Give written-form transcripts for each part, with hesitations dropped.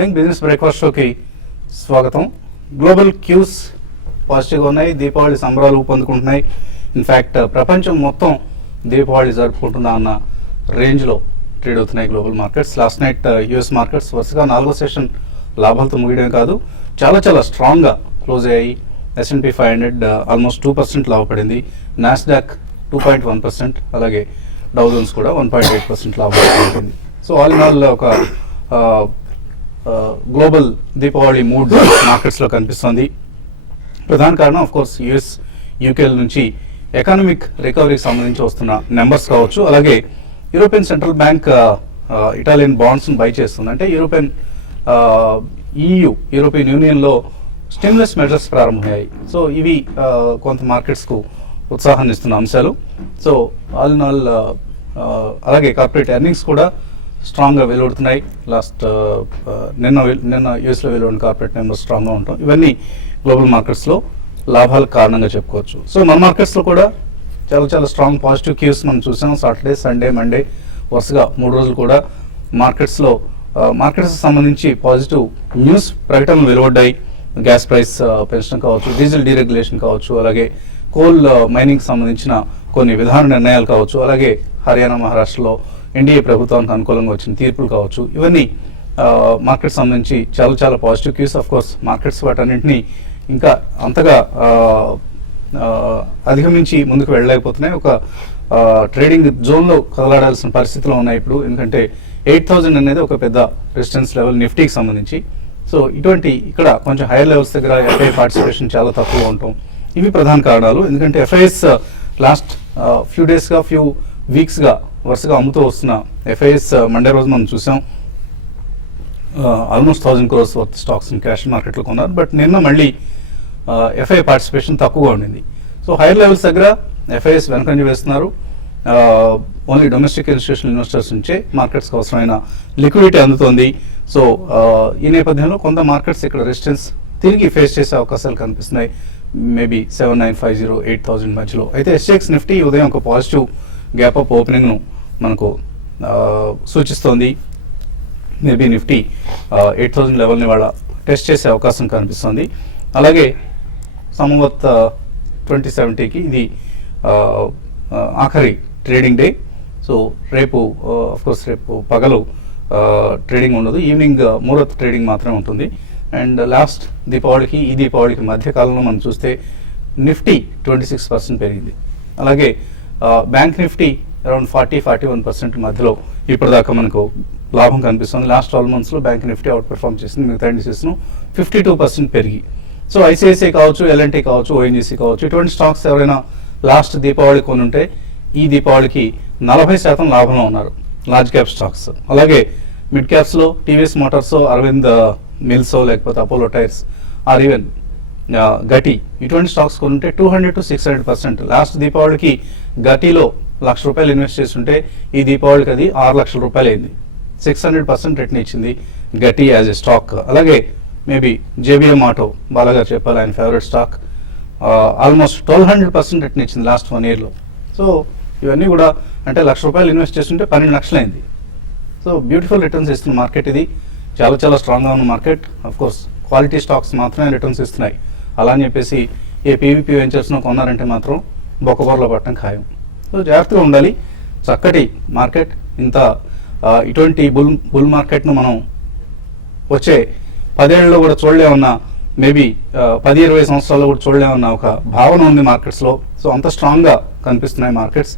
Morning business breakfast షోకి స్వాగతం. Global cues పాజిటివ్గా ఉన్నాయి. దీపావళి సంబరాలు ఊపందుకుంటున్నాయి. ఇన్ఫ్యాక్ట్ ప్రపంచం మొత్తం దీపావళి జరుపుకుంటున్నా అన్న రేంజ్లో ట్రేడ్ అవుతున్నాయి global markets. Last night US markets వరుసగా 4వ సెషన్ లాభాలతో ముగియడమే కాదు, చాలా స్ట్రాంగ్గా క్లోజ్ అయ్యాయి. S&P 500 almost 2% లాభపడింది. నాస్డాక్ 2.1%, అలాగే డౌ జోన్స్ కూడా 1.8% లాభపడింది. సో ఆల్ ఇన్ ఆల్ ఒక గ్లోబల్ దీపావళి మూడ్ మార్కెట్స్లో కనిపిస్తుంది. ప్రధాన కారణం ఆఫ్ కోర్స్ యుఎస్, యూకేల నుంచి ఎకానమిక్ రికవరీకి సంబంధించి వస్తున్న నెంబర్స్ కావచ్చు. అలాగే యూరోపియన్ సెంట్రల్ బ్యాంక్ ఇటాలియన్ బాండ్స్ని బై చేస్తుంది. అంటే యూరోపియన్ యూనియన్లో స్టిమ్యులస్ మెజర్స్ ప్రారంభమయ్యాయి. సో ఇవి కొంత మార్కెట్స్కు ఉత్సాహాన్ని ఇస్తున్న అంశాలు. సో ఆల్ ఇన్ ఆల్ అలాగే కార్పొరేట్ ఎర్నింగ్స్ కూడా స్ట్రాంగ్గా వెలువడుతున్నాయి. లాస్ట్ నిన్న యూఎస్లో వెలువడిన కార్పొరేట్ నెంబర్స్ స్ట్రాంగ్గా ఉంటాం. ఇవన్నీ గ్లోబల్ మార్కెట్స్లో లాభాలకు కారణంగా చెప్పుకోవచ్చు. సో మన మార్కెట్స్లో కూడా చాలా స్ట్రాంగ్ పాజిటివ్ క్యూస్ మనం చూసాం. సాటర్డే, సండే, మండే వరుసగా 3 రోజులు కూడా మార్కెట్స్ సంబంధించి పాజిటివ్ న్యూస్ ప్రకటనలు వెలువడ్డాయి. గ్యాస్ ప్రైస్ పెంచడం కావచ్చు, డీజిల్ డీరెగ్యులేషన్ కావచ్చు, అలాగే కోల్ మైనింగ్ సంబంధించిన కొన్ని విధాన నిర్ణయాలు కావచ్చు, అలాగే హర్యానా, మహారాష్ట్రలో ఎన్డీఏ ప్రభుత్వానికి అనుకూలంగా వచ్చిన తీర్పులు కావచ్చు. ఇవన్నీ మార్కెట్ సంబంధించి చాలా positive cues. Of course markets వాటన్నింటినీ ఇంకా అంతగా అధిగమించి ముందుకు వెళ్ళలేకపోతున్నాయి. ఒక ట్రేడింగ్ జోన్లో కదలాడాల్సిన పరిస్థితిలో ఉన్నాయి ఇప్పుడు. ఎందుకంటే 8,000 అనేది ఒక పెద్ద రెసిస్టెన్స్ లెవెల్ నిఫ్టీకి సంబంధించి. సో ఇటువంటి ఇక్కడ కొంచెం హైయర్ లెవెల్స్ దగ్గర ఎఫ్ఐ పార్టిసిపేషన్ చాలా తక్కువ ఉంటాం. ఇవి ప్రధాన కారణాలు. ఎందుకంటే ఎఫ్ఐఎస్ లాస్ట్ ఫ్యూ వీక్స్గా వరుసగా అమ్ముతూ వస్తున్న ఎఫ్ఐఎస్ మండే రోజు మనం చూసాం. Almost 1,000 crores worth stocks cash మార్కెట్లో కొన్నారు. బట్ నిన్న మళ్ళీ ఎఫ్ఐ పార్టిసిపేషన్ తక్కువగా ఉండింది. సో హైయర్ లెవెల్స్ దగ్గర ఎఫ్ఐఎస్ వెనకంజ వేస్తున్నారు. ఓన్లీ డొమెస్టిక్ ఇన్స్టిట్యూషనల్ ఇన్వెస్టర్స్ నుంచే మార్కెట్స్కి అవసరమైన లిక్విడిటీ అందుతోంది. సో ఈ నేపథ్యంలో కొంత మార్కెట్స్ ఇక్కడ రెసిస్టెన్స్ తిరిగి ఫేస్ చేసే అవకాశాలు కనిపిస్తున్నాయి. మేబీ 7,950, 8,000 మధ్యలో. అయితే ఎస్ఎక్స్ నిఫ్టీ ఉదయం ఒక పాజిటివ్ గ్యాప్ అప్ ఓపెనింగ్ను మనకు సూచిస్తోంది. మేబీ నిఫ్టీ 8,000 లెవెల్ని వాళ్ళ టెస్ట్ చేసే అవకాశం కనిపిస్తుంది. అలాగే సంవత్ 2070కి ఇది ఆఖరి ట్రేడింగ్ డే. సో రేపు ఆఫ్కోర్స్ రేపు పగలు ట్రేడింగ్ ఉండదు, ఈవినింగ్ ముహూర్త్ ట్రేడింగ్ మాత్రమే ఉంటుంది. అండ్ లాస్ట్ దీపావళికి ఈ దీపావళికి మధ్యకాలంలో మనం చూస్తే నిఫ్టీ 26% పెరిగింది. అలాగే బ్యాంక్ నిఫ్టీ అరౌండ్ 40-41% మధ్యలో ఇప్పటిదాకా మనకు లాభం కనిపిస్తుంది. లాస్ట్ 12 monthsలో బ్యాంక్ నిఫ్టీ అవుట్ పెర్ఫార్మ్ చేసింది. మిగతా ఇండిసెస్ను 52% పెరిగి. సో ఐసిఐసిఐ కావచ్చు, ఎల్ఎన్టీ కావచ్చు, ఓఎన్జీసీ కావచ్చు, ఇటువంటి స్టాక్స్ ఎవరైనా లాస్ట్ దీపావళి కొని ఉంటే ఈ దీపావళికి 40% లాభంలో ఉన్నారు లార్జ్ క్యాప్ స్టాక్స్. అలాగే మిడ్ క్యాప్స్లో టీవీఎస్ మోటార్స్, అరవింద్ మిల్స్, లేకపోతే Apollo Tyres, or even Gati, ఇటువంటి స్టాక్స్ కొనుంటే 200-600%. లాస్ట్ దీపావళికి గటిలో ₹1,00,000 ఇన్వెస్ట్ చేస్తుంటే ఈ దీపావళికి అది ₹6,00,000 అయింది. 600% రిటర్న్ ఇచ్చింది గటి యాజ్ ఎ స్టాక్. అలాగే మేబీ జేబీఎం ఆటో, బాలాగారు చెప్పాలి ఆయన ఫేవరెట్ స్టాక్, ఆల్మోస్ట్ 1,200% రిటర్న్ ఇచ్చింది లాస్ట్ 1 yearలో. సో ఇవన్నీ కూడా అంటే ₹1,00,000 ఇన్వెస్ట్ చేస్తుంటే 12 లక్షలు అయింది. సో బ్యూటిఫుల్ రిటర్న్స్ ఇస్తున్న మార్కెట్ ఇది. చాలా స్ట్రాంగ్గా ఉన్న market. Of course quality stocks మాత్రమే రిటర్న్స్ ఇస్తున్నాయి. అలా అని చెప్పేసి ఏ పీవీపీ వెంచర్స్ను కొన్నారంటే మాత్రం బొక్కబొరలో పట్టడం ఖాయం. సో జాగ్రత్తగా ఉండాలి. చక్కటి మార్కెట్. ఇటువంటి బుల్ మార్కెట్ను మనం వచ్చే 10 ఏళ్లలో కూడా చూడలేమన్నా, మేబీ 10-20 సంవత్సరాల్లో కూడా చూడలేమన్నా ఒక భావన ఉంది మార్కెట్స్లో. సో అంత స్ట్రాంగ్గా కనిపిస్తున్నాయి మార్కెట్స్.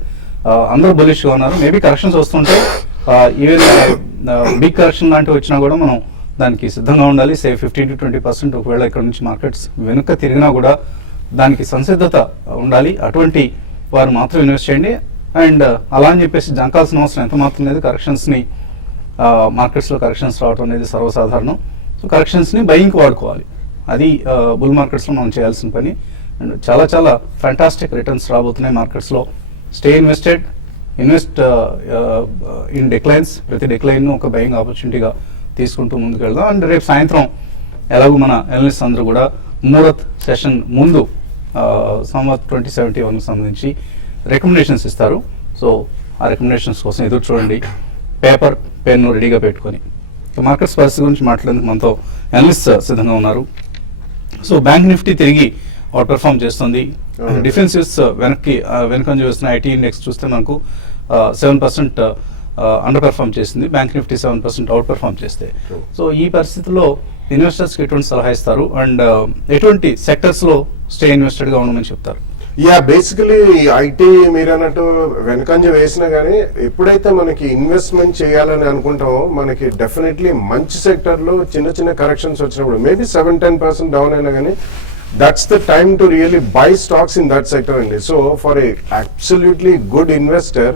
అందరూ బులిష్గా ఉన్నారు. మేబీ కరెక్షన్స్ వస్తుంటే ఈవెన్ బిగ్ కరెక్షన్ లాంటివి వచ్చినా కూడా మనం దానికి సిద్ధంగా ఉండాలి. 15-20% ఒకవేళ ఇక్కడ నుంచి మార్కెట్స్ వెనుక తిరిగినా కూడా దానికి సంసిద్ధత ఉండాలి. అటువంటి వారు మాత్రం ఇన్వెస్ట్ చేయండి. అండ్ అలా అని చెప్పేసి జంకాల్సిన అవసరం ఎంత మాత్రం లేదు. కరెక్షన్స్ని మార్కెట్స్లో కరెక్షన్స్ రావడం అనేది సర్వసాధారణం. సో కరెక్షన్స్ని బయింగ్కి వాడుకోవాలి. అది బుల్ మార్కెట్స్లో మనం చేయాల్సిన పని. అండ్ చాలా ఫ్యాంటాస్టిక్ రిటర్న్స్ రాబోతున్నాయి మార్కెట్స్లో. Stay invested, invest in declines. ప్రతి డిక్లైన్ ఒక బయింగ్ ఆపర్చునిటీగా తీసుకుంటూ ముందుకు వెళ్దాం. అండ్ రేపు సాయంత్రం ఎలాగో మన ఎనలిస్ట్ అందరూ కూడా ముహూర్త్ సెషన్ ముందు సంవత్ 2071కి సంబంధించి రికమెండేషన్స్ ఇస్తారు. సో ఆ రికమెండేషన్స్ కోసం ఎదురు చూడండి. పేపర్, పెన్ను రెడీగా పెట్టుకొని మార్కెట్స్ పరిస్థితి గురించి మాట్లాడేందుకు మనతో అనలిస్ట్ సిద్ధంగా ఉన్నారు. సో బ్యాంక్ నిఫ్టీ తిరిగి అవుట్ పెర్ఫామ్ చేస్తుంది. డిఫెన్సివ్స్ వెనకంజ వేస్తున్న ఐటీ ఇండెక్స్ చూస్తే మనకు 7% అండర్ పెర్ఫామ్ చేసింది. బ్యాంక్ నిఫ్టీ 7% అవుట్ పెర్ఫామ్ చేస్తే, సో ఈ పరిస్థితుల్లో ఇన్వెస్టర్స్కి ఎటువంటి సలహా ఇస్తారు అండ్ ఎటువంటి సెక్టర్స్లో స్టే ఇన్వెస్టెడ్గా ఉండమని చెప్తారు? బేసికలీ ఐటీ మీరు అన్నట్టు వెనకంజ వేసినా కానీ ఎప్పుడైతే మనకి ఇన్వెస్ట్మెంట్ చేయాలని అనుకుంటామో మనకి డెఫినెట్లీ మంచి సెక్టర్లో చిన్న చిన్న కరెక్షన్స్ వచ్చినప్పుడు మేబీ 7-10% డౌన్ అయినా కానీ that's the time to really buy stocks in that sector only. So for a absolutely good investor,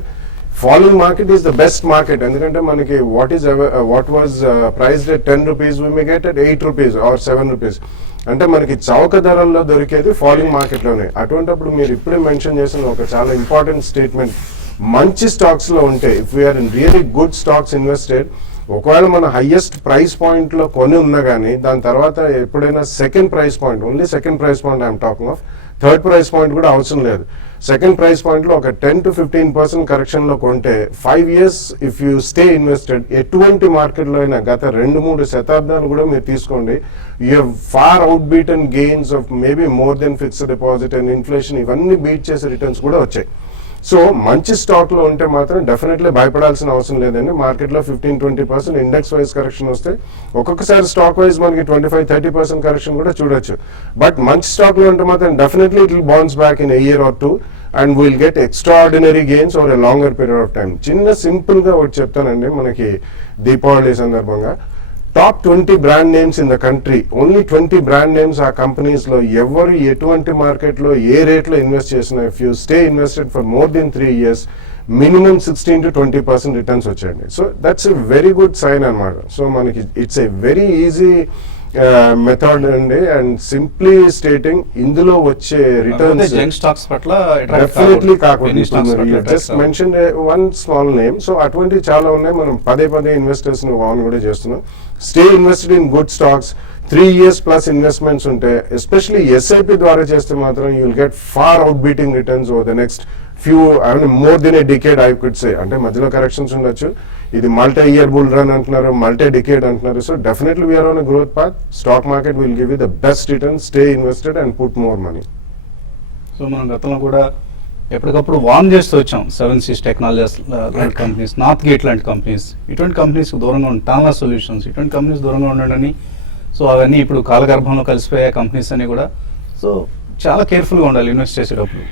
falling market is the best market. ఎందుకంటే మనకి what was priced at 10 rupees we may get at 8 rupees or 7 rupees. అంటే మనకి చౌక ధరల్లో దొరికేది falling మార్కెట్లోనే. అటువంటిప్పుడు మీరు ఇప్పుడే మెన్షన్ చేసిన ఒక చాలా ఇంపార్టెంట్ స్టేట్మెంట్, మంచి స్టాక్స్ లో ఉంటే if we're in really good stocks invested, ఒకవేళ మన హైయెస్ట్ ప్రైస్ పాయింట్ లో కొని ఉన్నా కానీ దాని తర్వాత ఎప్పుడైనా second price point, only second price point I'm talking of, third price point కూడా అవసరం లేదు. సెకండ్ ప్రైస్ పాయింట్ లో ఒక 10-15% కరెక్షన్ లో కొంటే 5 years if you stay invested, ఎటువంటి మార్కెట్ లో అయినా గత 2-3 శతాబ్దాలు కూడా మీరు తీసుకోండి, you have far out beaten gains of maybe more than fixed deposit and inflation, ఇవన్నీ బీట్ చేసే రిటర్న్స్ కూడా వచ్చాయి. సో మంచి స్టాక్ లో ఉంటే మాత్రం డెఫినెట్లీ భయపడాల్సిన అవసరం లేదండి. మార్కెట్ లో 15-20% ఇండెక్స్ వైజ్ కరెక్షన్ వస్తే, ఒక్కొక్కసారి స్టాక్ వైజ్ మనకి 25-30% కరెక్షన్ కూడా చూడొచ్చు. బట్ మంచి స్టాక్ లో ఉంటే మాత్రం definitely it will bounce back in a year or 2 and we'll get extraordinary gains over a longer period of time. చిన్న సింపుల్ గా ఒకటి చెప్తానండి, మనకి దీపావళి సందర్భంగా top 20 brand names in the country, only 20 brand names ఆ కంపెనీస్ లో ఎవరు ఎటువంటి మార్కెట్ లో ఏ రేట్ లో ఇన్వెస్ట్ చేసినా, if you stay invested for more than 3 years minimum 16-20% returns వచ్చాయండి. So that's a very good sign అనమాట. సో మనకి it's a very easy method అండి, అండ్ సింప్లీ స్టేటింగ్ ఇందులో వచ్చే రిటర్న్స్ డెఫినెట్లీ కాకుండా just mention one small name. So అటువంటి చాలా ఉన్నాయి, మనం పదే ఇన్వెస్టర్స్ ని వార్న్ కూడా చేస్తున్నాం. Stay invested in good stocks, 3 years plus investments ఉంటాయి. ఎస్పెషలీ ఎస్ఐపి ద్వారా చేస్తే మాత్రం you will get far out beating returns over the next more than a decade I could say. అంటే మధ్యలో కరెక్షన్స్ ఉండొచ్చు, ఇది మల్టీ ఇయర్ బుల్ రన్ అంటున్నారు, multi decade అంటున్నారు. So definitely we're on a growth path. Stock market will give you the best return, stay invested and put more money. So మనం గతంలో కూడా ఎప్పటికప్పుడు వార్న్ చేస్తూ వచ్చాం, 7 Seas టెక్నాలజీస్ లాంటి companies, north gate లాంటి కంపెనీస్, ఇటువంటి కంపెనీస్కి దూరంగా ఉండి, టానా సొల్యూషన్స్, ఇటువంటి కంపెనీస్ దూరంగా ఉండండి. సో అవన్నీ ఇప్పుడు కాలగర్భంలో కలిసిపోయే కంపెనీస్ అన్ని కూడా. సో చాలా కేర్ఫుల్గా ఉండాలి ఇన్వెస్ట్ చేసేటప్పుడు.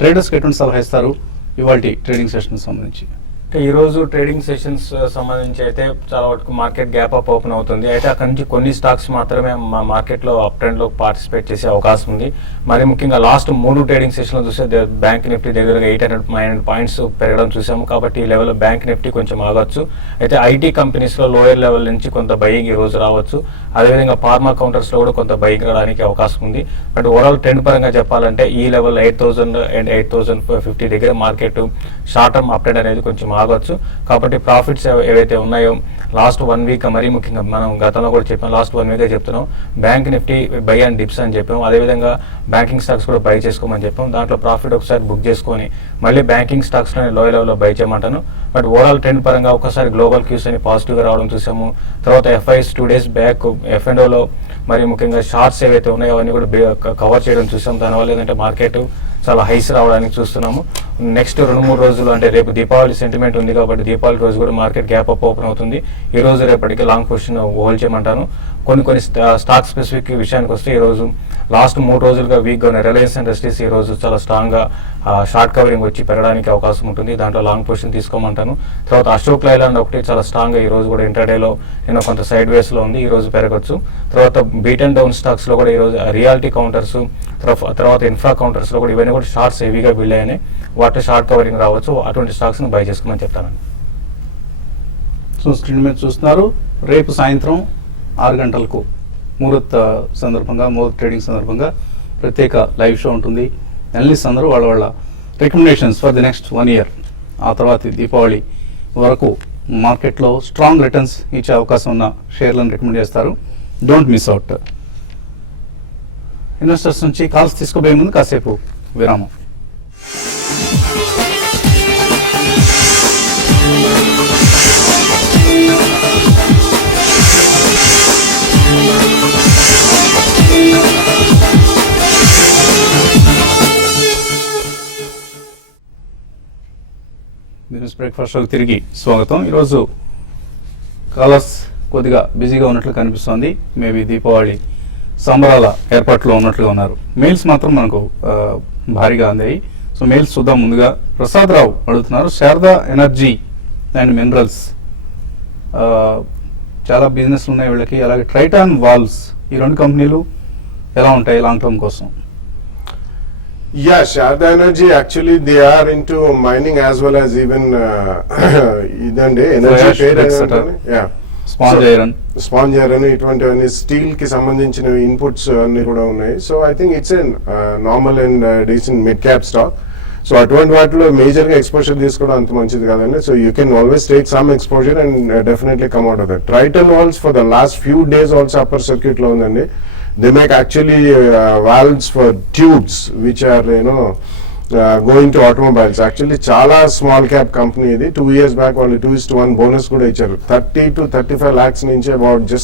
ట్రేడర్స్కి ఎటువంటి సలహా ఇస్తారు ఇవాళ ట్రేడింగ్ సెషన్ సంబంధించి? ఈ రోజు ట్రేడింగ్ సెషన్స్ సంబంధించి అయితే చాలా వరకు మార్కెట్ గ్యాప్ అప్ ఓపెన్ అవుతుంది. అయితే అక్కడ నుంచి కొన్ని స్టాక్స్ మాత్రమే మా మార్కెట్లో అప్ ట్రెండ్ లో పార్టిసిపేట్ చేసే అవకాశం ఉంది. మరి ముఖ్యంగా లాస్ట్ 3 ట్రేడింగ్ సెషన్లు చూస్తే బ్యాంక్ నిఫ్టీ దగ్గరగా 800-900 పాయింట్స్ పెరగడం చూసాము. కాబట్టి ఈ లెవెల్లో బ్యాంక్ నిఫ్టీ కొంచెం ఆగొచ్చు. అయితే ఐటీ కంపెనీస్ లో లోయర్ లెవెల్ నుంచి కొంత బయింగ్ ఈ రోజు రావచ్చు. అదేవిధంగా ఫార్మా కౌంటర్స్ లో కూడా కొంత బయింగ్ రావడానికి అవకాశం ఉంది. బట్ ఓవరాల్ ట్రెండ్ పరంగా చెప్పాలంటే ఈ లెవెల్ 8,000 and 8,050 దగ్గర market short term up trend అనేది కొంచెం ఆగొచ్చు. కాబట్టి ప్రాఫిట్స్ ఏవైతే ఉన్నాయో లాస్ట్ 1 week, మరీ ముఖ్యంగా మనం గతంలో కూడా చెప్పాం, లాస్ట్ 1 week చెప్తున్నాం, bank Nifty by and dips అని చెప్పాం. అదేవిధంగా బ్యాంకింగ్ స్టాక్స్ కూడా బై చేసుకోమని చెప్పాం. దాంట్లో ప్రాఫిట్ ఒకసారి బుక్ చేసుకొని మళ్ళీ బ్యాంకింగ్ స్టాక్స్ లోనే లోయర్ లెవెల్లో బై చేయమంటాను. బట్ ఓవరాల్ ట్రెండ్ పరంగా ఒకసారి గ్లోబల్ క్యూస్ అని పాజిటివ్ గా రావడం చూసాము. తర్వాత ఎఫ్ఐస్ 2 days బ్యాక్ F&Oలో మరి ముఖ్యంగా షార్ట్స్ ఏవైతే ఉన్నాయో అవన్నీ కూడా కవర్ చేయడం చూసాం. దానివల్ల ఏంటంటే మార్కెట్ చాలా హైస్ రావడానికి చూస్తున్నాము. నెక్స్ట్ 2-3 రోజులు అంటే రేపు దీపావళి సెంటిమెంట్ ఉంది కాబట్టి దీపావళి రోజు కూడా మార్కెట్ గ్యాప్ అప్ ఓపెన్ అవుతుంది. ఈ రోజు రేపటికి లాంగ్ పొజిషన్ హోల్డ్ చేయమంటాను. కొన్ని స్టాక్ స్పెసిఫిక్ విషయానికి వస్తే ఈ రోజు లాస్ట్ 3 రోజులుగా వీక్గా ఉన్న రిలయన్స్ ఇండస్ట్రీస్ ఈ రోజు చాలా స్ట్రాంగ్ గా షార్ట్ కవరింగ్ వచ్చి పెరగడానికి అవకాశం ఉంటుంది. దాంట్లో లాంగ్ పొజిషన్ తీసుకోమంటాను. తర్వాత అశోక్ లైలాండ్ ఒకటి చాలా స్ట్రాంగ్ గా ఈ రోజు కూడా ఇంటర్డేలో నిన్న కొంత సైడ్ వేస్ లో ఉంది, ఈ రోజు పెరగచ్చు. తర్వాత బీట్ అండ్ డౌన్ స్టాక్స్ లో కూడా ఈ రోజు రియాలిటీ కౌంటర్స్, తర్వాత ఇన్ఫ్రా కౌంటర్స్ లో కూడా ఇవన్నీ కూడా షార్ట్స్ హెవీగా బిల్డ్ అయ్యాయి. వాటి షార్ట్ కవరింగ్ రావచ్చు. అటువంటి స్టాక్స్ ని బై చేసుకోమని చెప్తానండి. సో స్క్రీన్ మీద చూస్తున్నారు, రేపు సాయంత్రం 6 గంటలకు ముహూర్త్ సందర్భంగా, ముహూర్త్ ట్రేడింగ్ సందర్భంగా ప్రత్యేక లైవ్ షో ఉంటుంది. అనలిస్ట్ అందరూ వాళ్ళ recommendations for the next 1 year, ఆ తర్వాత దీపావళి వరకు మార్కెట్లో స్ట్రాంగ్ రిటర్న్స్ ఇచ్చే అవకాశం ఉన్న షేర్లను రికమెండ్ చేస్తారు. Don't miss out. ఇన్వెస్టర్స్ నుంచి కాల్స్ తీసుకోబోయే ముందు కాసేపు విరామం. న్యూస్ బ్రేక్ఫాస్ట్ షోకి తిరిగి స్వాగతం. ఈరోజు కాలర్స్ కొద్దిగా బిజీగా ఉన్నట్లు కనిపిస్తోంది. మేబీ దీపావళి సంబరాల ఏర్పాట్లో ఉన్నట్లుగా ఉన్నారు. మెయిల్స్ మాత్రం మనకు భారీగా అందాయి. సో మెయిల్స్ చూద్దాం. ముందుగా ప్రసాద్ రావు అడుగుతున్నారు, శారదా ఎనర్జీ అండ్ మినరల్స్ చాలా బిజినెస్లు ఉన్నాయి వీళ్ళకి, అలాగే ట్రైటాన్ వాల్వ్స్, ఈ రెండు కంపెనీలు ఎలా ఉంటాయి లాంగ్ టర్మ్ కోసం? Yeah, Sharda Energy actually they are into mining as well as even ఇదండి energy trade etc. Sponge iron, sponge iron ఇటువంటివన్నీ స్టీల్ కి సంబంధించిన ఇన్పుట్స్ అన్ని కూడా ఉన్నాయి. So I think it's an normal and decent mid cap stock. So అటువంటి వాటిలో major గా ఎక్స్పోజర్ తీసుకోవడం అంత మంచిది కాదండి. So you can always take some exposure and definitely come out of that. Triton Valves for the last few days also upper circuit లో ఉందండి. They make actually valves for tubes which are going to automobiles. Actually చాలా small cap company ఇది. 2 years back వాళ్ళు 2:1 bonus కూడా ఇచ్చారు. 30 to 35 lakhs నుంచి about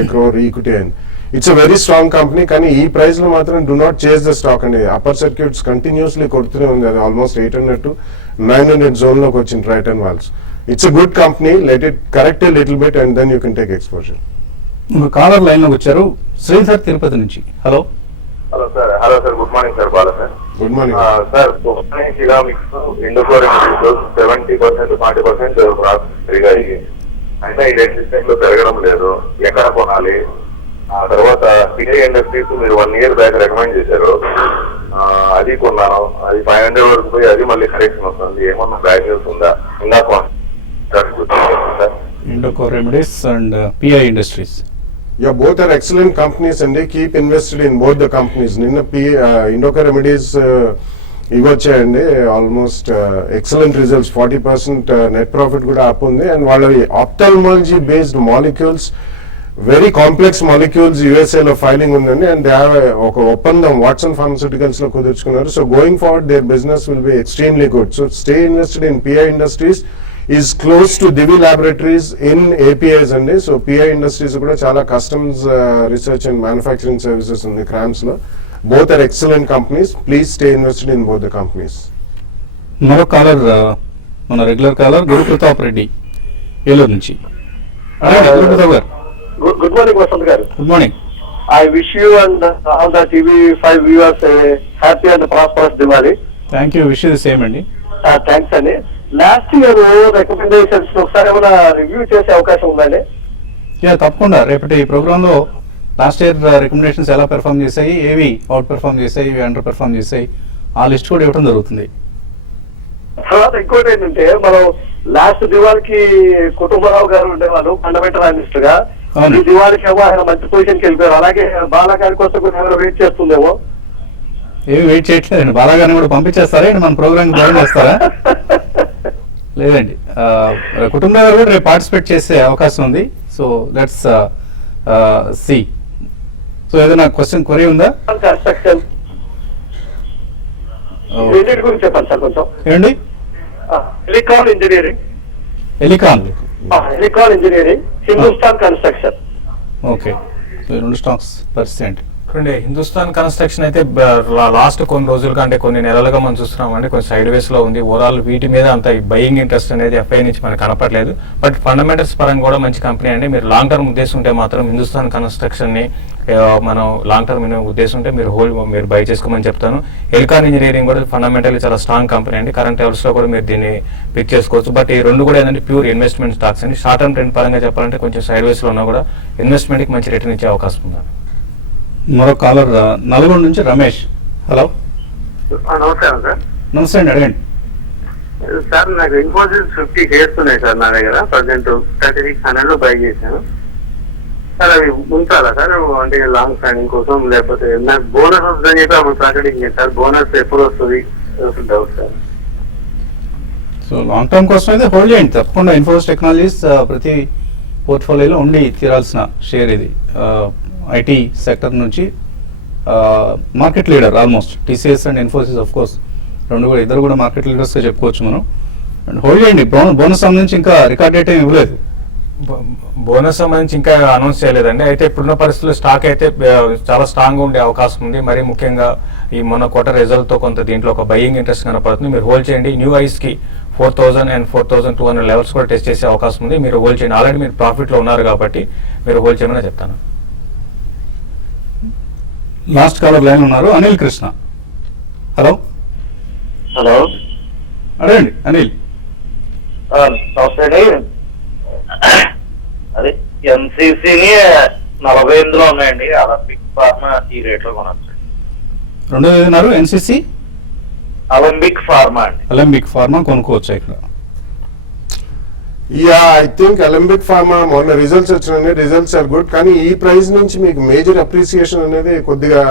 a crore equity and it's a very strong company. కానీ ఈ ప్రైస్ లో మాత్రం do not chase the stock అండి. అప్పర్ సర్క్యూట్స్ కంటిన్యూస్లీ కొడుతూనే ఉంది. అది ఆల్మోస్ట్ 800 to 900 జోన్ లోకి వచ్చింది Triton valves. It's a good company. Let it correct a little bit and then you can take exposure. Caller line లోకి వచ్చారు, శ్రీధర్ తిరుపతి నుంచి. Hello hello sir good morning sir. Bala sir. Good morning sir. Ceramics Indoco 70% 40% profit పెరిగాయి. అయితే ఈ రెండు లో పెరగడం లేదు. ఎక్కడ కొనాలి? ఆ తర్వాత పిఐ ఇండస్ట్రీస్ మీరు 1 year బ్యాక్ రికమెండ్ చేశారు, అది కొన్నాను. అది 500 వరకు పోయి అది మళ్ళీ కరెక్షన్ వస్తుంది. ఏమన్నా బ్యాక్ న్యూస్ ఉందా? ఇందాక Indoco Remedies and PI Industries. Yeah, both are excellent companies and they keep invested in both the companies. నిన్న Indoco Remedies ఇవి వచ్చాయండి, almost excellent results. 40% net profit కూడా అప్ ఉంది. అండ్ వాళ్ళ ophthalmology based molecules, very complex molecules యుఎస్ఏలో filing ఉందండి. And they have ఒక ఒప్పందం వాట్సన్ ఫార్మస్యూటికల్స్ లో కుదుర్చుకున్నారు. So going forward their business will be extremely good. So stay invested in PI industries is close to Divi Laboratories in APIs అండి. So PI industries కూడా చాలా customs research and manufacturing services ఉంది CRAMS లో. Both are excellent companies. Please stay invested in both the companies. మరో caller, మన regular caller Guru Pratap Reddy Eluru నుంచి. గురు ప్రతాప్ గారు. Good morning Vasant గారు. Good morning. I wish you and all the TV5 viewers a happy and prosperous Diwali. Thank you. Wish the same అండి. Thanks అండి. Last year recommendations ఒకసారి ఏమైనా review చేసే అవకాశం ఉందండి? యా, తప్పకుండా. రేపటి ఈ ప్రోగ్రామ్ లో లాస్ట్ ఇయర్ రికమెండేషన్స్ ఎలా పెర్ఫామ్ చేశాయి, ఏవి అవుట్ పెర్ఫామ్ చేశాయి, ఏవి అండర్ పెర్ఫామ్ చేశాయి, ఆ లిస్ట్ కూడా ఇవ్వడం జరుగుతుంది. తర్వాత ఇంకోటి ఏంటంటే, మనం లాస్ట్ దివాళికి కుటుంబరావు గారు ఉండేవాళ్ళు ఫండమెంటల్ అనలిస్ట్ గా. ఈ దివాళికి ఏమో ఆయన మంచి పొజిషన్ కి వెళ్ళిపోయారు. అలాగే బాలా గారి కోసం కూడా ఏమైనా వెయిట్ చేస్తుందేమో? ఏమి వెయిట్ చేయట్లేదండి. బాలాగారిని కూడా పంపించేస్తారా మన ప్రోగ్రామ్ జాయిన్ చేస్తారా? లేదండి, కుటుంబరావు గారు కూడా రేపు పార్టిసిపేట్ చేసే అవకాశం ఉంది. So let's see. సో ఏదైనా క్వశ్చన్ క్వరీ ఉందా? కన్స్ట్రక్షన్ రెండింటి గురించి చెప్పండి సార్ కొంచెం. ఏమండి? Elecon engineering, Elecon engineering, Hindustan construction. Okay. So రెండు స్టాక్స్ పర్సెంట్. చూడండి, హిందుస్థాన్ కన్స్ట్రక్షన్ అయితే లాస్ట్ కొన్ని రోజులుగా అంటే కొన్ని నెలలుగా మనం చూస్తున్నాం అండి, కొంచెం సైడ్ వేస్ లో ఉంది. ఓవరాల్ వీటి మీద అంత బయింగ్ ఇంట్రెస్ట్ అనేది ఎఫ్ఐ నుంచి మనకు కనపడలేదు. బట్ ఫండమెంటల్స్ పరంగా కూడా మంచి కంపెనీ అండి. మీరు లాంగ్ టర్మ్ ఉద్దేశం ఉంటే మాత్రం హిందుస్థాన్ కన్స్ట్రక్షన్ ని మనం లాంగ్ టర్మ్ ఉద్దేశం ఉంటే మీరు బై చేసుకోమని చెప్తాను. ఎలికాన్ ఇంజనీరింగ్ కూడా ఫండమెంటల్లీ చాలా స్ట్రాంగ్ కంపెనీ అండి. కరెంట్ లెవెల్స్ లో కూడా మీరు దీన్ని పిక్ చేసుకోవచ్చు. బట్ ఈ రెండు కూడా ఏంటంటే ప్యూర్ ఇన్వెస్ట్మెంట్ స్టాక్స్ అండి. షార్ట్ టర్మ్ ట్రెండ్ పరంగా చెప్పాలంటే కొంచెం సైడ్ వేస్ లో ఉన్నా కూడా ఇన్వెస్ట్మెంట్ కి మంచి రిటర్న్ ఇచ్చే అవకాశం ఉంది. మరో కాలర్ నల్గొండ నుంచి రమేష్. హలో. నమస్కారం సార్. నమస్తే అండి, అడగండి. సార్ నాకు ఇన్ఫోసిస్ 50 షేర్స్ ఉన్నాయి సార్ నా దగ్గర. ప్రజెంట్ 3600 బై చేశాను సార్. అవి ఉంచాలా సార్ అంటే లాంగ్ స్టాండింగ్ కోసం, లేకపోతే నాకు బోనస్ వస్తుందని చెప్పి అప్పుడు ప్రకటించాను సార్. బోనస్ ఎప్పుడు వస్తుంది doubt sir. So long term కోసం అయితే హోల్డ్ చేయండి తప్పకుండా. ఇన్ఫోసిస్ టెక్నాలజీస్ ప్రతి పోర్ట్ఫోలియోలో ఉండి తీరాల్సిన షేర్ ఇది. ఐటీ సెక్టర్ నుంచి market leader almost. TCS and Infosys of course రెండు కూడా, ఇద్దరు కూడా మార్కెట్ లీడర్స్గా చెప్పుకోవచ్చు మనం. అండ్ హోల్డ్ చేయండి. బోనస్ సంబంధించి ఇంకా రికార్డ్ డేట్ ఏమి ఇవ్వలేదు. బోనస్ సంబంధించి ఇంకా అనౌన్స్ చేయలేదండి. అయితే ఇప్పుడున్న పరిస్థితుల్లో స్టాక్ అయితే చాలా స్ట్రాంగ్ గా ఉండే అవకాశం ఉంది. మరి ముఖ్యంగా ఈ మొన్న క్వార్టర్ రిజల్ట్ తో కొంత దీంట్లో ఒక బయింగ్ ఇంట్రెస్ట్ కనపడుతుంది. మీరు హోల్డ్ చేయండి. న్యూ ఐస్ కి 4,000 and 4,200 లెవెల్స్ కూడా టెస్ట్ చేసే అవకాశం ఉంది. మీరు హోల్డ్ చేయండి. ఆల్రెడీ మీరు ప్రాఫిట్లో ఉన్నారు కాబట్టి మీరు హోల్డ్ చేయమని చెప్తాను. లాస్ట్ కాలర్ లైన్ ఉన్నారు, అనిల్ కృష్ణ. హలో హలో, అడగండి అనిల్. నమస్తే అండి. అదే ఎన్సీసీని 48లో ఉన్నాయండి. అలంపిక్ ఫార్మా ఈ రేట్లో కొనొచ్చు. రెండోది ఏదన్నారు? ఎన్సిసి అలంపిక్ ఫార్మా అండి. అలంబిక్ ఫార్మా కొనుక్కోవచ్చా ఇక్కడ? Yeah, I think Alembic pharma మొన్న రిజల్ట్స్ వచ్చినాయి, రిజల్ట్స్ ఆర్ గుడ్. కానీ ఈ ప్రైస్ నుంచి మీకు మేజర్ అప్రిసియేషన్ అనేది కొద్దిగా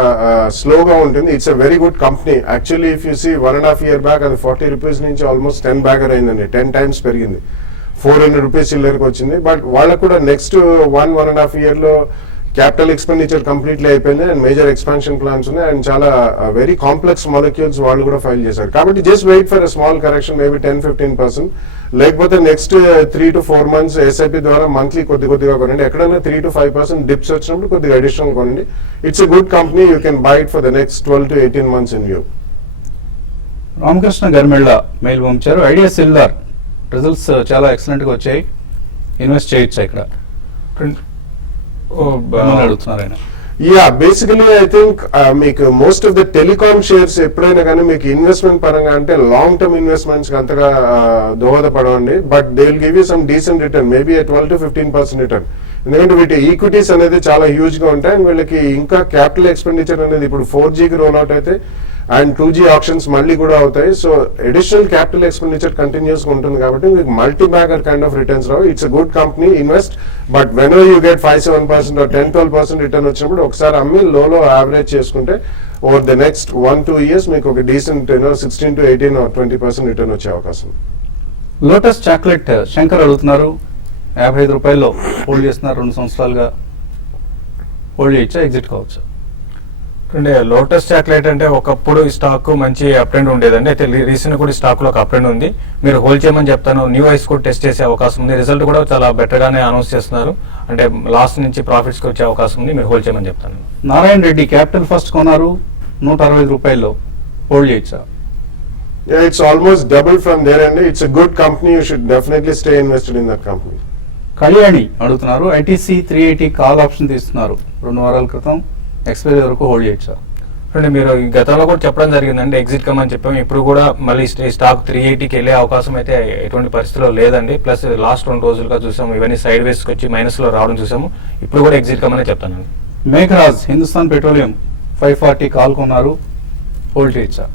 స్లోగా ఉంటుంది. It's a very good company. Actually if you see 1.5 year back అది 40 రూపీస్ నుంచి ఆల్మోస్ట్ 10 బ్యాగర్ అయిందండి. 10 times పెరిగింది. 400 రూపీస్ చిల్లరకు వచ్చింది. బట్ వాళ్ళకు కూడా నెక్స్ట్ 1.5 year లో క్యాపిటల్ ఎక్స్పెండిచర్ కంప్లీట్లీ అయిపోయింది అండ్ మేజర్ ఎక్స్పాన్షన్ ప్లాన్స్ ఉన్నాయి అండ్ చాలా వెరీ కాంప్లెక్స్ మాలిక్యూల్స్ వాళ్ళు కూడా ఫైల్ చేశారు. కాబట్టి just wait for a small correction, maybe 10-15%. లేకపోతే నెక్స్ట్ 3 to 4 months ఎస్ఐపి ద్వారా మంత్లీ కొద్దిగా కొనండి. ఎక్కడైనా 3 to 5% డిప్స్ వచ్చినప్పుడు కొద్దిగా అడిషనల్ కొనండి. It's a good company. You can buy it for the next 12 to 18 months in view. Ramakrishna Garmella mail పంపించారు. ఐడియా సెల్యులార్ రిజల్ట్స్ చాలా ఎక్సలెంట్ గా వచ్చాయి, ఇన్వెస్ట్ చేయొచ్చా ఇక్కడ అని అడుగుతున్నారు ఆయన. యా, బేసికలీ ఐ థింక్ మీకు most of the telecom shares ఎప్పుడైనా కానీ మీకు ఇన్వెస్ట్మెంట్ పరంగా అంటే లాంగ్ టర్మ్ ఇన్వెస్ట్మెంట్స్ అంతగా దోహదపడవండి. But they will give you some decent return, maybe 12 to 15% return. ఎందుకంటే వీటి ఈక్విటీస్ అనేది చాలా హ్యూజ్ గా ఉంటాయి అండ్ వీళ్ళకి ఇంకా క్యాపిటల్ ఎక్స్పెండిచర్ అనేది ఇప్పుడు 4Gకి రోల్ అవుట్ అయితే అండ్ 2G ఆప్షన్స్ మళ్ళీ కూడా అవుతాయి. So additional capital expenditure continuous గా ఉంటుంది కాబట్టి మీకు multi bagger kind of returns Rao. It's a good company, invest. But when you get 5-7% or 10-12% return వచ్చినప్పుడు ఒకసారి అమ్మి లోలో యావరేజ్ చేసుకుంటే ఓవర్ ద నెక్స్ట్ 1-2 years మీకు ఒక డీసెంట్ 16 to 18 or 20% రిటర్న్ వచ్చే అవకాశం. లోటస్ చాక్లెట్ శంకర్ అడుగుతున్నారు. 55 రూపాయల్లో హోల్డ్ చేస్తున్నారు, 2 సంవత్సరాలుగా హోల్డ్ చేయొచ్చా, ఎగ్జిట్ కావచ్చు? అంటే లోటస్ చాక్లెట్ అంటే ఒకప్పుడు ఈ స్టాక్ మంచి అప్ ట్రెండ్ ఉండేదండి. అయితే రీసెంట్ కూడా ఈ స్టాక్ లో ఒక అప్ ట్రెండ్ ఉంది. మీరు హోల్డ్ చేయమని చెప్తాను. న్యూ ఐస్ కూడా టెస్ట్ చేసే అవకాశం ఉంది. రిజల్ట్ కూడా చాలా బెటర్ గానే అనౌన్స్ చేస్తున్నారు. అంటే లాస్ట్ నుంచి ప్రాఫిట్స్ కి వచ్చే అవకాశం ఉంది. మీరు హోల్డ్ చేయమని చెప్తాను. నారాయణ రెడ్డి క్యాపిటల్ ఫస్ట్ కొన్నారు, 165 రూపాయల్లో హోల్డ్ చేయొచ్చా? Yeah, it's almost double from there and it's a good company. You should definitely stay invested in that company. Kalyani అడుగుతున్నారు. ఐటీసీ 380 కాల్ ఆప్షన్ తీస్తున్నారు 2 వారాల క్రితం, ఎక్స్పైరీ వరకు హోల్డ్ చేయొచ్చా? అంటే మీరు ఈ గతంలో కూడా చెప్పడం జరిగిందండి, ఎగ్జిట్ కమని చెప్పాము. ఇప్పుడు కూడా మళ్ళీ స్టాక్ 380కి వెళ్ళే అవకాశం అయితే ఎటువంటి పరిస్థితిలో లేదండి. ప్లస్ లాస్ట్ 2 రోజులుగా చూసాము ఇవన్నీ సైడ్ వేస్కి వచ్చి మైనస్ లో రావడం చూసాము. ఇప్పుడు కూడా ఎగ్జిట్ కమనే చెప్తానండి. మేఘరాజ్ హిందుస్థాన్ పెట్రోలియం 540 కాల్ కొన్నారు, హోల్డ్ చేయొచ్చా?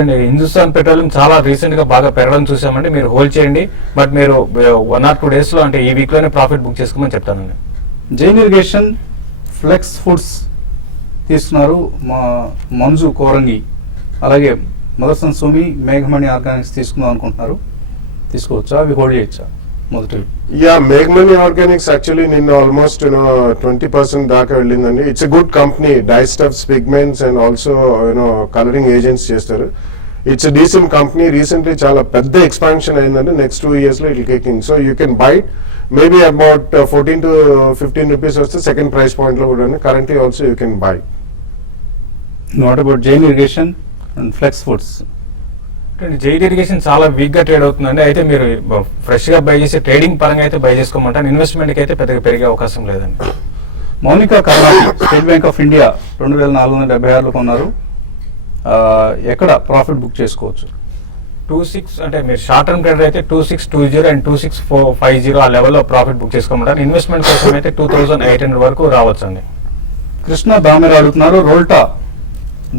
అంటే హిందుస్థాన్ పెట్రోలియం చాలా రీసెంట్ గా బాగా పెరగడం చూసామండి. మీరు హోల్డ్ చేయండి. బట్ మీరు 1 or 2 days లో అంటే ఈ వీక్ లోనే ప్రాఫిట్ బుక్ చేసుకోమని చెప్తానండి. జైన్ ఇరిగేషన్ ఫ్లెక్స్ ఫుడ్స్ తీసుకున్నారు, మంజు కోరంగి, అలాగే మదర్సన్ సుమి, మేఘమణి ఆర్గానిక్స్ తీసుకుందాం అనుకుంటున్నారు, తీసుకోవచ్చా? అవి హోల్డ్ చేయొచ్చా? మొదటి యా, మేఘమణి ఆర్గానిక్స్ యాక్చువల్లీ నిన్న ఆల్మోస్ట్ 20% దాకా వెళ్ళిందండి. It's a good company. Dyestuffs, pigments and also colouring agents చేస్తారు. It's a decent company. Recently చాలా పెద్ద ఎక్స్పాన్షన్ అయిందండి. నెక్స్ట్ 2 years లో it caking. So you can buy maybe about 14 to 15 rupees వస్తే second price point లో కూడా currently also you can buy. What about Jain irrigation and Flex Foods? Jain irrigation చాలా week గా trade అవుతుందండి. అయితే మీరు ఫ్రెష్ గా బై చేసి ట్రేడింగ్ పరంగా అయితే బై చేసుకోమంటారు. ఇన్వెస్ట్మెంట్ కి అయితే పెద్దగా పెరిగే అవకాశం లేదండి. Mounika Karnati State Bank of India 2476లో కొన్నారు, ఎక్కడ ప్రాఫిట్ బుక్ చేసుకోవచ్చు? 26 అంటే మీరు షార్ట్ టర్మ్ ట్రేడర్ అయితే 2620 అండ్ 2650 ఆ లెవెల్లో ప్రాఫిట్ బుక్ చేసుకోమంటారు. ఇన్వెస్ట్మెంట్ కోసం అయితే 2800 వరకు రావచ్చు అండి. కృష్ణ దామెర అడుగుతున్నారు. రోల్టా,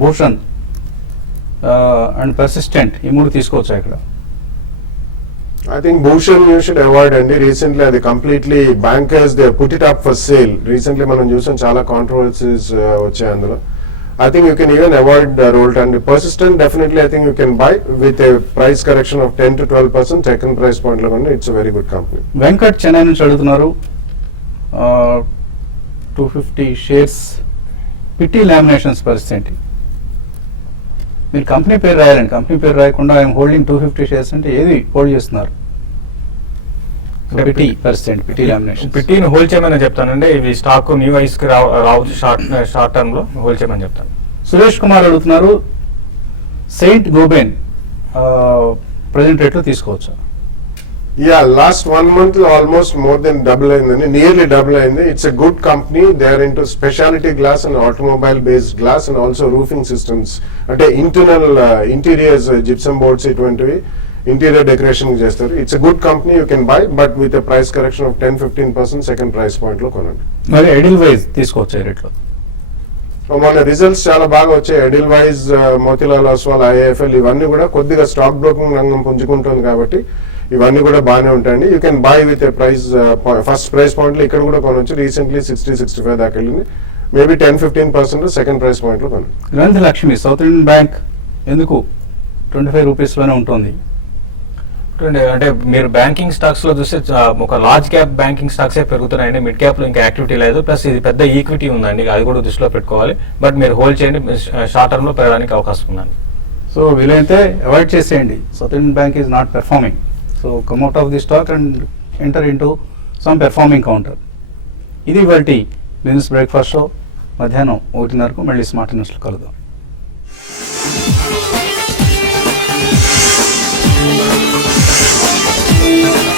భూషణ్ అండ్ పర్సిస్టెంట్ ఈ 3 తీసుకోవచ్చా ఇక్కడ? I think Bhushan you should avoid అండి. రీసెంట్లీ అది completely bankers they put it up for sale. Recently మనం చూసాం చాలా కాంట్రవర్సీస్ వచ్చాయి అందులో. I think you can even avoid Rolta and Persistent. Definitely, I think you can buy with a price correction of 10 to 12%. Second price point lo it's a very good company. Venkat Chennai నుంచి అడుగుతున్నారు. 250 shares PT laminations పరిస్థితి. మీరు company పేరు రాయాలండి, company పేరు రాయకుండా I'm holding 250 shares అంటే ఏది hold చేస్తున్నారు? పిటి పరిస్థితి, పిటి లామినేషన్. పిటిని హోల్డ్ చేయమని చెప్తానండి. ఇవి స్టాక్ న్యూ ఐస్ కి రావచ్చు షార్ట్ టర్మ్ లో హోల్డ్ చేయమని చెప్తాను. సురేష్ కుమార్ అడుగుతున్నారు. సెయింట్ గోబెన్ ప్రజెంట్ రేట్లో తీసుకోవచ్చా? Yeah, last 1 month almost more than double అయిందండి, నియర్లీ డబుల్ అయింది. It's a good company. They are into speciality glass and automobile based glass and also roofing systems, అంటే internal interiors gypsum boards ఇటువంటివి interior decoration చేస్తారు. It's a good company, you can buy, but with a price correction of 10-15% second price point లో కొనండి. మరి ఎడిల్ wise తీసుకోవచ్చా ఈ రేట్లో? మన రిజల్ట్స్ చాలా బాగా వచ్చాయి. ఎడిల్ వైజ్, మోతిలాల్ ఒస్వాల్, ఐఏఎఫ్ఎల్ ఇవన్నీ కూడా కొద్దిగా స్టాక్ బ్రోకింగ్ రంగం పుంజుకుంటుంది కాబట్టి ఇవన్నీ కూడా బాగానే ఉంటాయండి. You can by with a price, first price point లో ఇక్కడ కూడా కొనవచ్చు. రీసెంట్లీ 60-65 దాకా వెళ్ళింది. మేబీ 10-15% సెకండ్ ప్రైస్ పాయింట్ లో కొనండి. గ్రంథ లక్ష్మి సౌత్ ఇండియన్ బ్యాంక్ ఎందుకు 25 రూపీస్లోనే ఉంటుంది? అంటే మీరు బ్యాంకింగ్ స్టాక్స్ లో చూస్తే ఒక లార్జ్ క్యాప్ బ్యాంకింగ్ స్టాక్స్ పెరుగుతున్నాయండి, మిడ్ క్యాప్ లో ఇంకా యాక్టివిటీ లేదు, ప్లస్ ఇది పెద్ద ఈక్విటీ ఉందండి, అది కూడా దృష్టిలో పెట్టుకోవాలి. బట్ మీరు హోల్డ్ చేయండి, షార్ట్ టర్మ్ లో పెరగడానికి అవకాశం ఉందండి. సో వీలైతే అవాయిడ్ చేసేయండి. South Indian bank is not performing, so come out of the stock and enter into some performing counter. ఇది వాటి బిజినెస్ బ్రేక్ఫాస్ట్ షో. మధ్యాహ్నం 1:30 మళ్ళీ స్మార్ట్ న్యూస్లో కలుద్దాం. Thank you.